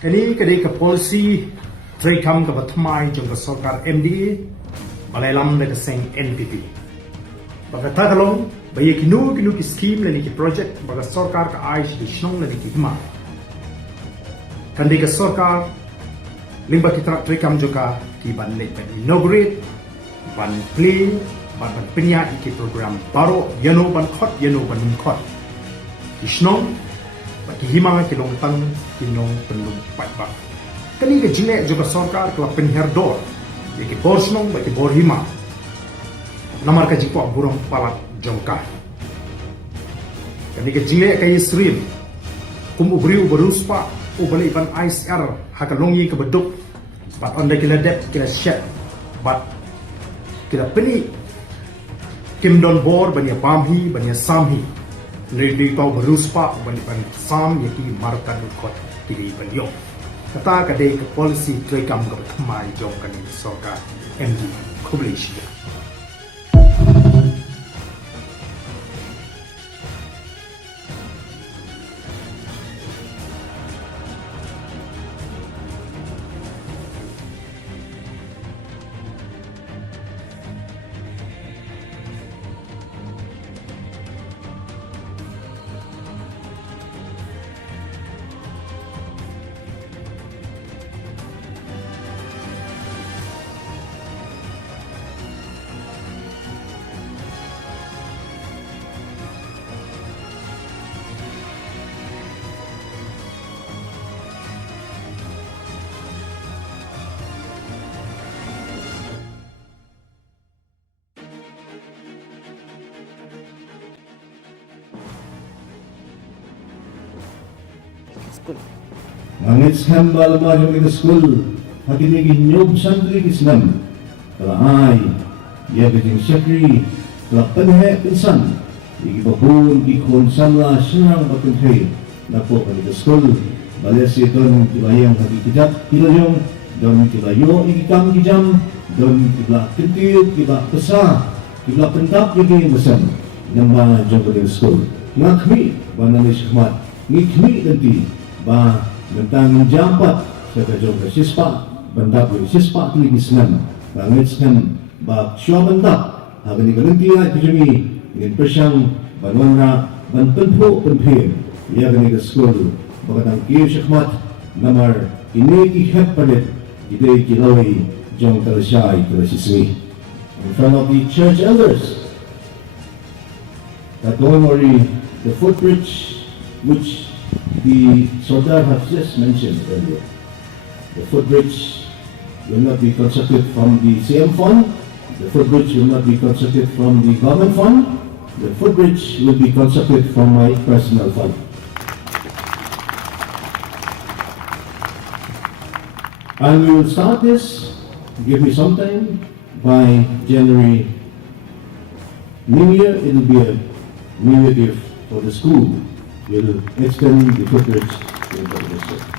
Kini kedai ke polisi terekam ke bertemai jangka sokar MDA Malayalam le keseng NPP. Baga tagalong bayi kinu ki skim le ki project baga sokar ke aish di shnong le ki hima. Kandi ke sokar limba kita terekam juga di ban le inaugurate ban play ban penya iki program baru yano ban khot di shnong bagi hima ki long tang ki nong penung pat bak. Kani ke jilek juga sokar ke penherdor Yaki bor senong bagi bor hima. Namar ka jipok burung palat jongkah. Kani ke jile kaya serim. Kum ubriu beruspa ubali ban ISR haka longi ke beduk. Bat onda kila dep kila syek. Bat kila peni. Kim don bor banya bamhi banya samhi. Nili tau beruspa ubali ban sam yaki markan ukot kili ban yong. Kata kadai ke polisi terekam ke bertemai jom kani sokar MD Malaysia. Mangit hambal majung itu school hati lagi nyob santri Islam kalau ay ia kejeng syakri kalau penhe insan igi babun ikon samla serang bakenthe napo kali school balas iton kibayang hati kijap kilojong don kibayo igi kam kijam don kibla kentil kibla pesah kibla pentap jadi mesan nama jong kali school ngakmi bananis khmat ngikmi nanti ba tentang jampat saya jom ke sispa bandap ke sispa kili Islam bangit sen bak syo bandap hagani galantia kijumi ngin persang banwana ban penpo penphe ya gani ke school bagatang kiyo syakmat namar ini ki het padet ide kilawi jong kalsyai kalasismi in front of the church elders that don't worry the footbridge which the Sardar has just mentioned earlier. The footbridge will not be constructed from the CM fund. The footbridge will not be constructed from the government fund. The footbridge will be constructed from my personal fund. And we will start this, give me some time, by January New Year. It will be a New Year gift for the school. Will extend the footbridge to the district.